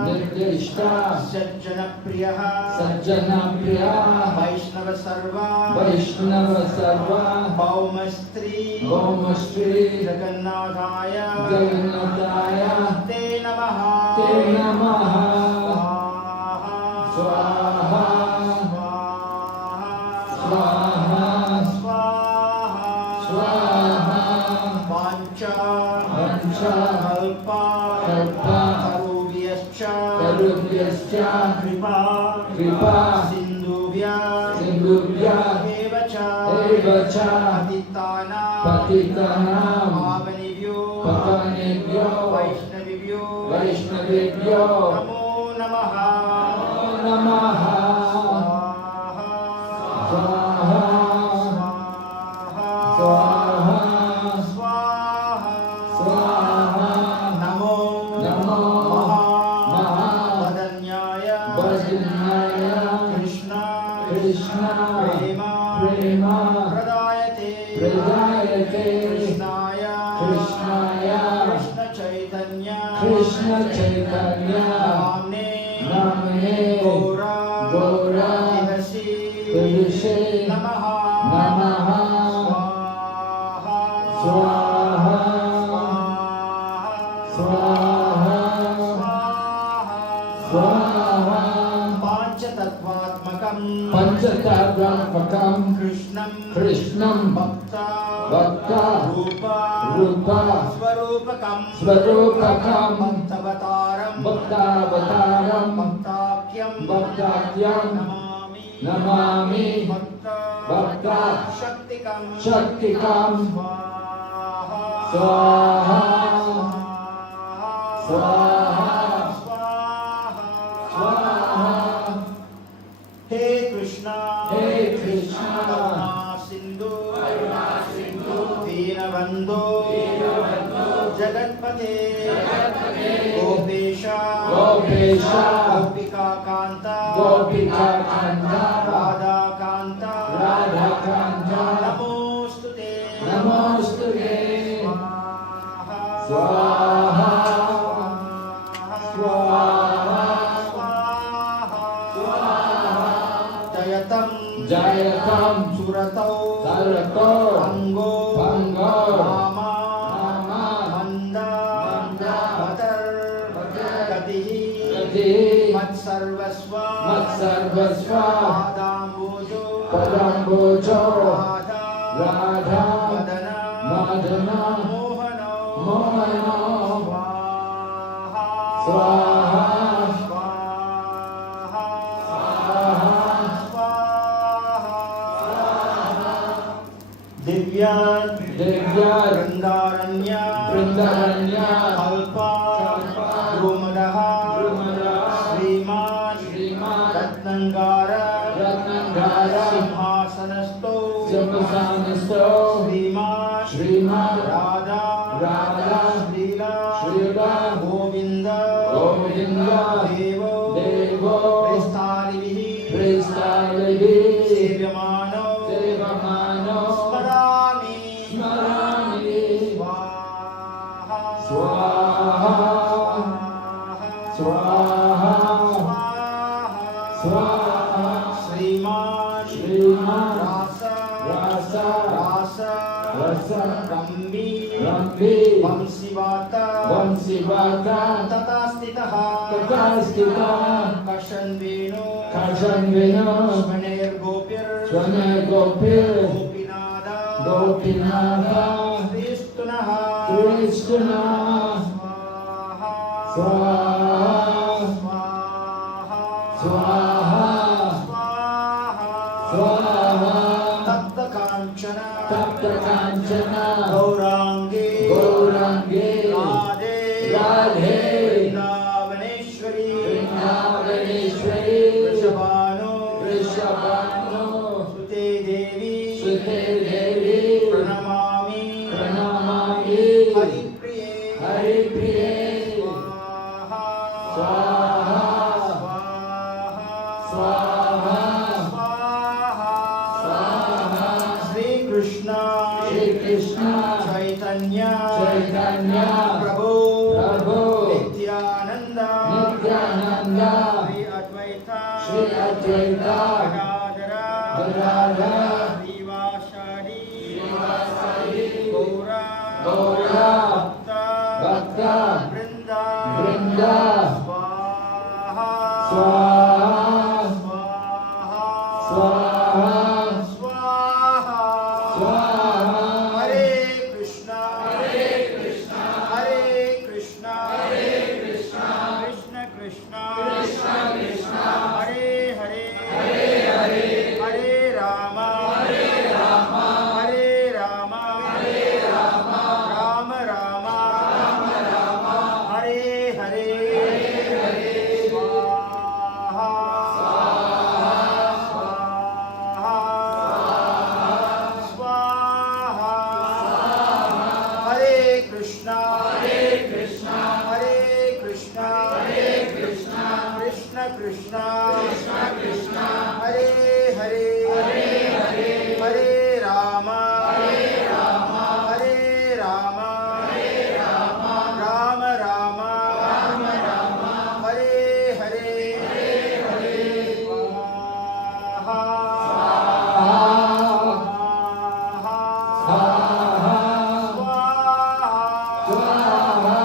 Nirdishta Sajjana Priya Vaishnava Sarva Baumastri Jagannadaya Te Namaha Swaha Pancha Kalpa Karubhyascha Kripa Sindhubhya Evacha Patitanam Pavanibhyo Vaishnavibhyo Namo Namaha Namo Mahadanyaya Krishna Prema Pradayate Krishnaya Krishna Chaitanya Namne Gora Tidasi Namaha Swaha Panchatattvatmakam Krishnam Bhakta Rupa Swarupakam Bhaktavataram Bhaktakyam Namami Bhakta Shaktikam Swaha Hey Krishna Karuna Sindhu Deenabandhu Jagatpate Gopesha Gopika Kanta Radha Kanta Namostute Swaha Jayatam Suratau Pango Mama Manda Matar Katihi Matsarvasva Padambojo Radha Madana Mohana Swaha Divya Vrindaranya Kalpa Rumadaha Sriman Ratnangara Simhasanasto Sriman Radha Srila Govinda Devo Prestalivihi Sevyamano Swaha. Swaha. Sriman. Sriman. Rasa. Rasa. Rasa. Rasa. Rambi. Rambi. Vamsivata. Vamsivata. Tatastitaha. Tatastita. Kashan Venu. Kashan Venu. Swaner Gopir. Swaner Gopir. Gopinada. Gopinada. Kristunaha. Krishna. Swaha. Swaha. Swaha. Swaha. Tapta Kanchana. Tapta Kanchana. Gaurangi. Gaurangi. Radhe. Radhe. Vrindavaneshwari. Vrindavaneshwari. Vrishabhanu. Vrishabhanu. Sute Devi. Sute Devi. Pranamami. Pranamami. Haripriye. Haripriye. Swaha. Swaha. Swaha. Swaha. Swaha. Sri Krishna. Shri Krishna. Chaitanya. Chaitanya. Prabhu. Prabhu. Nityananda. Nityananda. Sri Advaita. Shri Advaita. Gadadhara. Gadadhara. Srivasadi. Srivasadi. Gaura. Gaura. Bhakta. Bhakta. Vrinda. Vrinda. Swaha. Swaha. Swaha. Swaha. Swaha. Swaha. Hare Krishna. Hare Krishna. Hare Krishna. Hare Krishna. Krishna Krishna. Krishna Krishna. Hare Hare. Hare Hare. Hare Rama. Hare Rama. Hare Rama. Hare Rama. Rama Rama. Rama Rama. Hare Hare. Hare Hare. Swaha. Swaha. Swaha. Hare Krishna. Hare Krishna. Hare Krishna. Hare Krishna. Krishna Krishna. Krishna Krishna. Hare Hare. Hare Hare. Hare Rama. Hare Rama. Hare Rama. Hare Rama. Rama Rama. Rama Rama. Hare Hare. Hare Hare. Swaha. Swaha. Swaha.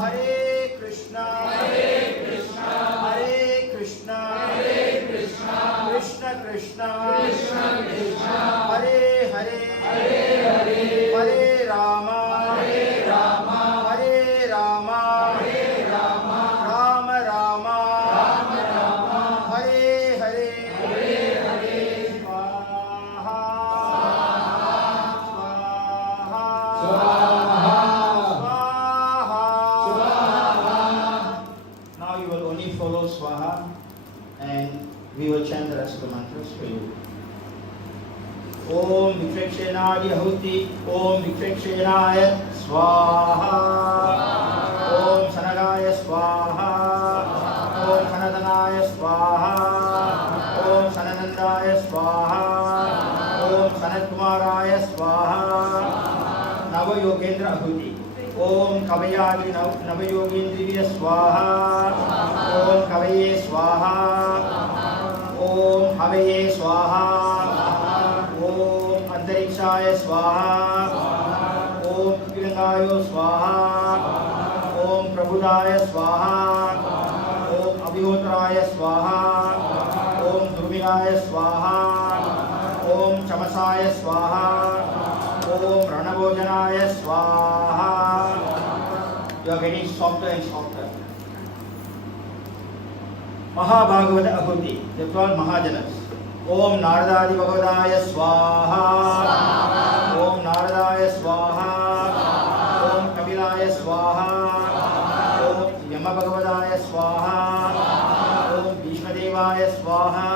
Hare Krishna. Hare Krishna. Hare Krishna. Hare Krishna. Krishna Krishna. Krishna Krishna. Hare Hare. Hare Hare. Hare Rama. Hare Rama. Hare Rama. Hare Rama. Rama Rama. Rama Rama. Hare Hare. Hare Hare. Swaha. Swaha. Swaha. Now you will only follow Swaha and we will chant the rest of the mantras for you. Om Vikshakshanaadi Ahuti. Om Vikshakshanaaya Swaha. Om Sanagaya Swaha. Om Sanatanaya Swaha. Om Sananandaya Swaha. Om Sanatkumaraya Swaha. Navayogendra Ahuti. Om Kavayali Navayogendriya Swaha. Om Kavaye Swaha. Om Havaye Swaha. Om Antarikshaya Swaha. Om Kirangayo Swaha. Om Prabhudaya Swaha. Om Abhihotraya Swaha. Om Dhruvilaya Swaha. Om Chamasaya Swaha. Om Ranabhojanaya Swaha. You are getting softer and softer. Mahabhagavata Ahuti, the 12 Mahajanas. Om Naradadi Bhagavadaya Swaha. Om Naradaya Swaha. Om Kapilaya Swaha. Om Yama Bhagavadaya Swaha. Om Bhishmadevaya Swaha.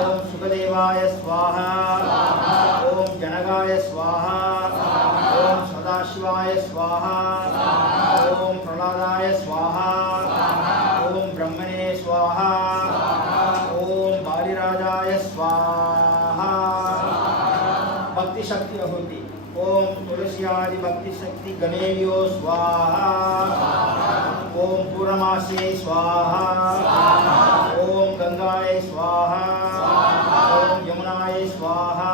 Om Sukadevaya Swaha. Om Janagaya Swaha. Om Sadashivaya Swaha. Om Praladaya Swaha. Om Brahmane Swaha. Om Barirajaya Swaha. Bhakti Shakti Ahuti. Om Tulsi Adi Bhakti Shakti Ganevyo Swaha. Om Purnamase Swaha, Om Gangaye Swaha, Om Yamunaye Swaha,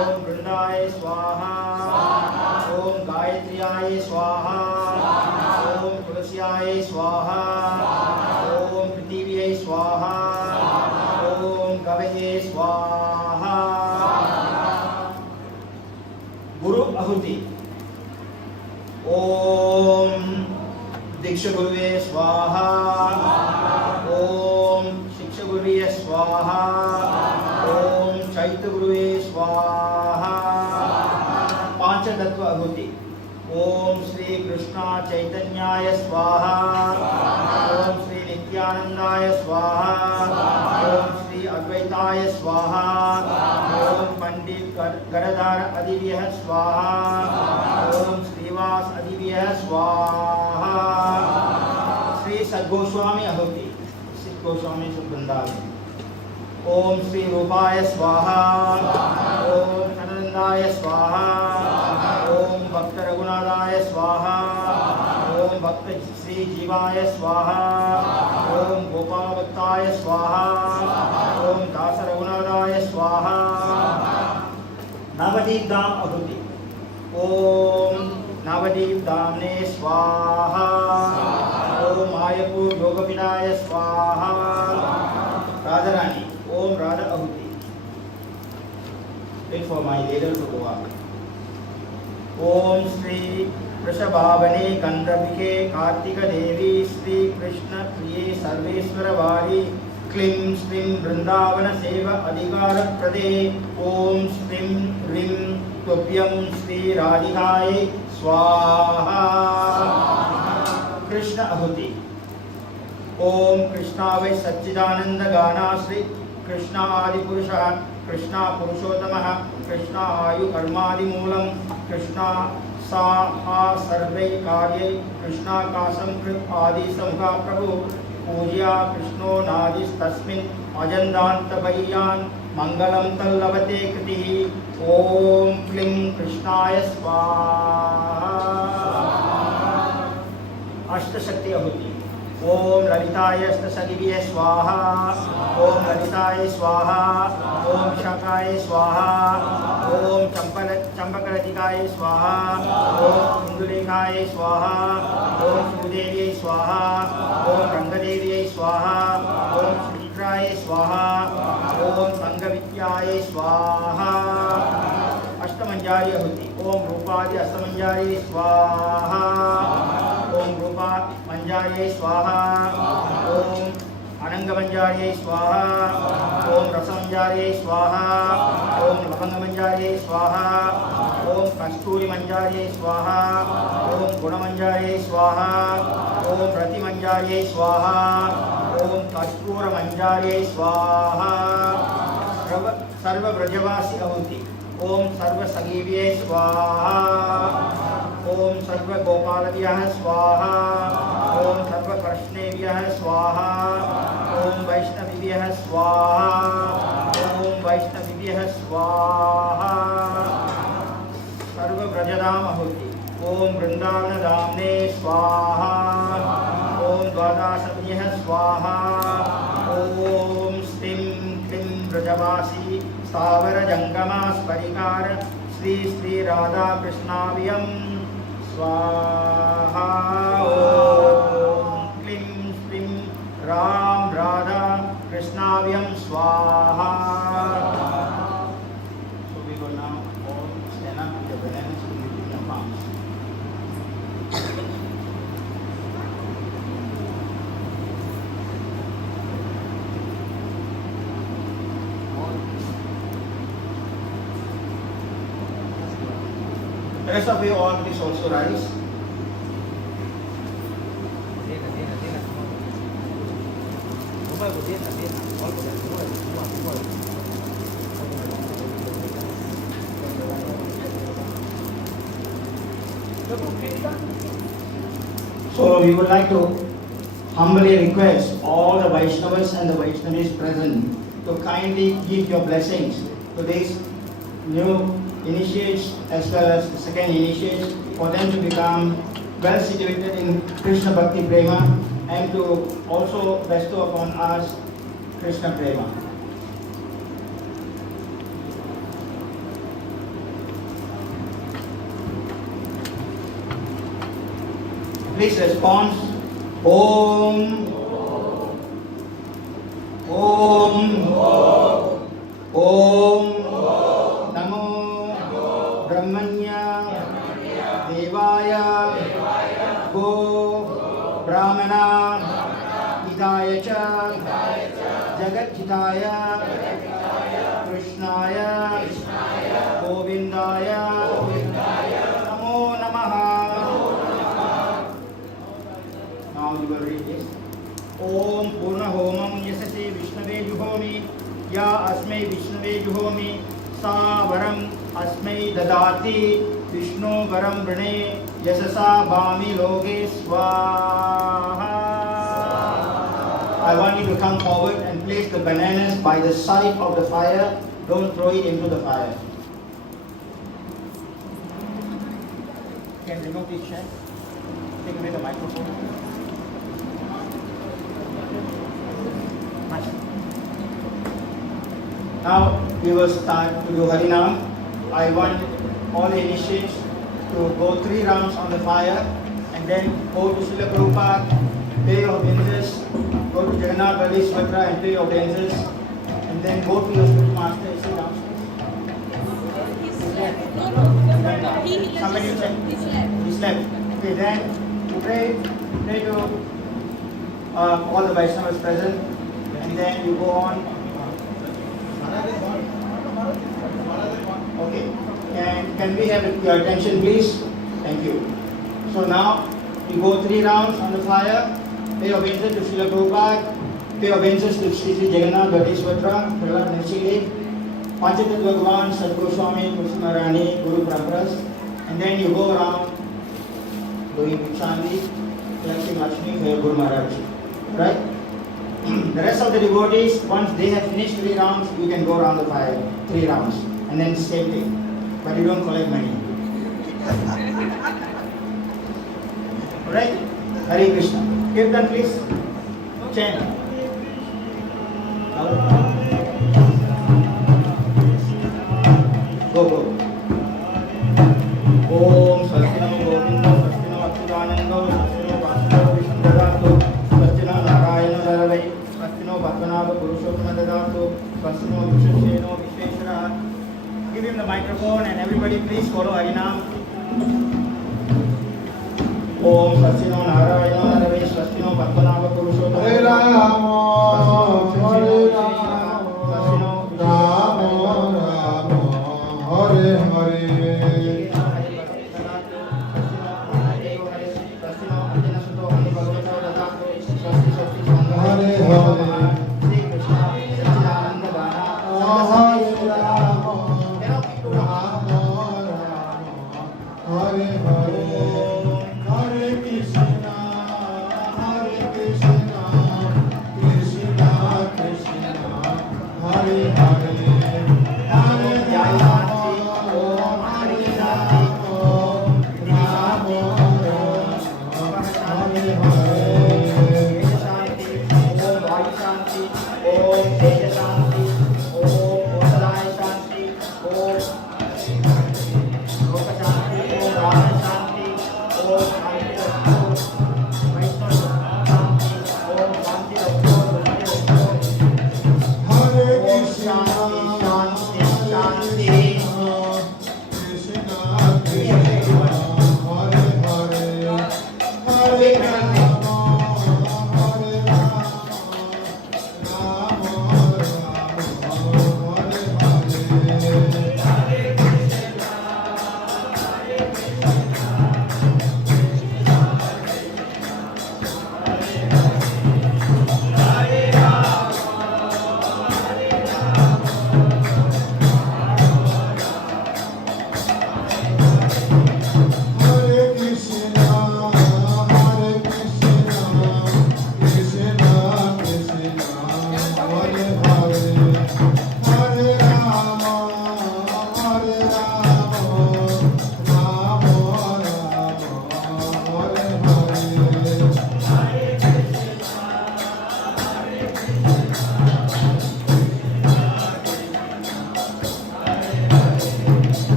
Om Vrindaye Swaha, Om Gayatriyaye Swaha, Om Tulasiyaye Swaha, Om Prithiviye Swaha, Om Kavaye Swaha. Guru Ahuti. Om Diksha Guruve Swaha, Om Shiksha Guruve Swaha, Om Chaitya Guruve Swaha. Pancha Tattva Ahuti. Om Sri Krishna Chaitanyaya Swaha, Om Sri Nityanandaya Swaha, Om Sri Advaitaya Swaha, Om Pandit Gadadhar Adivya Swaha, Om Srivas Adivya Swaha. Sri Sadgoswami Ahuti. Sri Goswami Subhandavi. Om Sri Rupaya Swaha, Om Sanandaya Swaha, Om Bhakta Raghunadaya Swaha, Om Bhakta Sri Jivaya Swaha, Om Gopal Bhaktaya Swaha, Om Dasa Raghunadaya Swaha. Navadip Dham Ahuti. Om Navadip Dhamne Swaha, Om Mayapur Yogapinaya Swaha. Radharani. Om Radha Ahuti. Wait for my leader to go up. Om Sri Vrishabhavane Kandrabike Kartika Devi Sri Krishna Priye Sarveswara Vari Klim Srim Vrindavana Seva Adhikara Prade Om Srim Rim Tupyam Sri Radhikaye Swaha. Krishna Ahuti. Om Krishna Vai Satchidananda Gana Sri Krishna Adi Purusha Krishna Purushottamah Krishna Ayu Karmadi Moolam Krishna Saha Sarve Karye Krishna Kasam Krit Adi Samha Prabhu Puja Krishno Nadis Tasmin Ajandanta Bhayyan Mangalam Tallavate Kriti Om Klim Krishnaya Swaha. Ashtashakti Ahuti. Om Lalitaye Astasagivye Swaha, Om Lalitaye Swaha, Om Shakaye Swaha, Om Champakaratikaye Swaha, Om Indulekaye Swaha, Om Sudeviye Swaha, Om Rangadeviye Swaha, Om Sritraye Swaha, Om Sangavityaye Swaha. Ashtamanjari Ahuti. Om Rupadi Ashtamanjari Swaha, Om Rupa Manjari Swaha, Om Ananga Manjari Swaha, Om Rasa Manjari Swaha, Om Lavanga Manjari Swaha, Om Kasturi Manjari Swaha, Om Guna Manjari Swaha, Om Rati Manjari Swaha, Om Kastura Manjari Swaha. Sarva Brajavasi Ahuti. Om Sarva Sagivye Swaha, Om Sarva Gopalavyaha Swaha, Om Sarva Krishnevyaha Swaha, Om Vaishnavivyaha Swaha, Om Vaishnavivyaha Swaha. Sarva Brajadam Ahuti. Om Vrindavana Damne Swaha, Om Dvadasavyaha Swaha, Om Stim Klim Brajavasi Stavara Jangamas Parikara Sri Sri Radha Krishnaviyam Swaha. Om Klim Srim Ram Radha Krishnaviyam Swaha. So we will now all stand up with the bananas in between your palms. The rest of you all please also rise. So we would like to humbly request all the Vaishnavas and the Vaishnavis present to kindly give your blessings to these new initiates as well as the second initiates for them to become well situated in Krishna Bhakti Prema and to also bestow upon us Krishna Prema. Please respond. Om. Om. Om. Namo Brahmanya Devaya Go Brahmana Hidaya Cha Jagat Hidaya Krishnaya Govindaya Namo Namaha. Now you will read this. Om Purna Homam Yasase Vishnave Juhomi Ya Asmai Vishnave Juhomi Sa Varam Asmai Dadati Vishnu Varam Vrane Yasasa Bhami Loge Swaha. I want you to come forward and place the bananas by the side of the fire. Don't throw it into the fire. You can remove this chair. Take away the microphone. Now we will start to do Harinam. I want all the initiates to go 3 rounds on the fire and then go to Srila Prabhupada, pay your obeisance, go to Jagannath Bali Svatra and pay your obeisance, and then go to your spiritual master. Is he downstairs? Somebody check. He slept. Okay, then pray to all the Vaishnavas present, and then you go on. Okay, and can we have your attention please? Thank you. So now we go 3 rounds on the fire, pay obeisance to Srila Prabhupada, pay obeisance to Sri Jagannath Bhattishvatra, Prahlad Nishili, Panchatat Bhagavan, Sadguru Swami, Krishna Rani, Guru Paramparas, and then you go around doing Shanti, Lakshmi Lakshmi for your Guru Maharaj. Right? The rest of the devotees, once they have finished 3 rounds, you can go around the fire 3 rounds. And then same thing. But you don't collect money. Alright? Hare Krishna. Kirtan please. Chant. Go, go. Om Swastinam Govinda Swastinam Achyutananda Swastinam Vasudeva Vishnu Dadatu Swastinam Narayana Daravai Swastinam Bhagwanava Purushottama Dadatu Swastinam Vishesheno Visheshara. Give him the microphone and everybody please follow Harinam. Om Swastinam Narayana Daravai Swastinam Bhagwanava Purushottama Hare Rama Hare Rama Hare Hare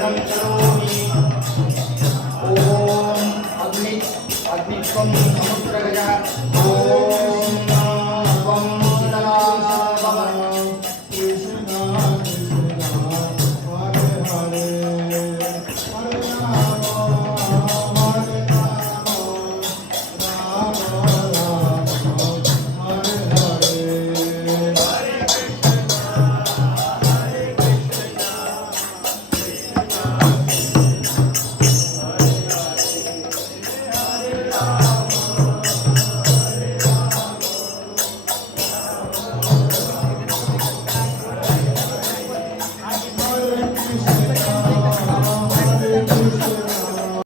धारणं करोमि ॐ अग्नित्वं समुद्रगजः ॐ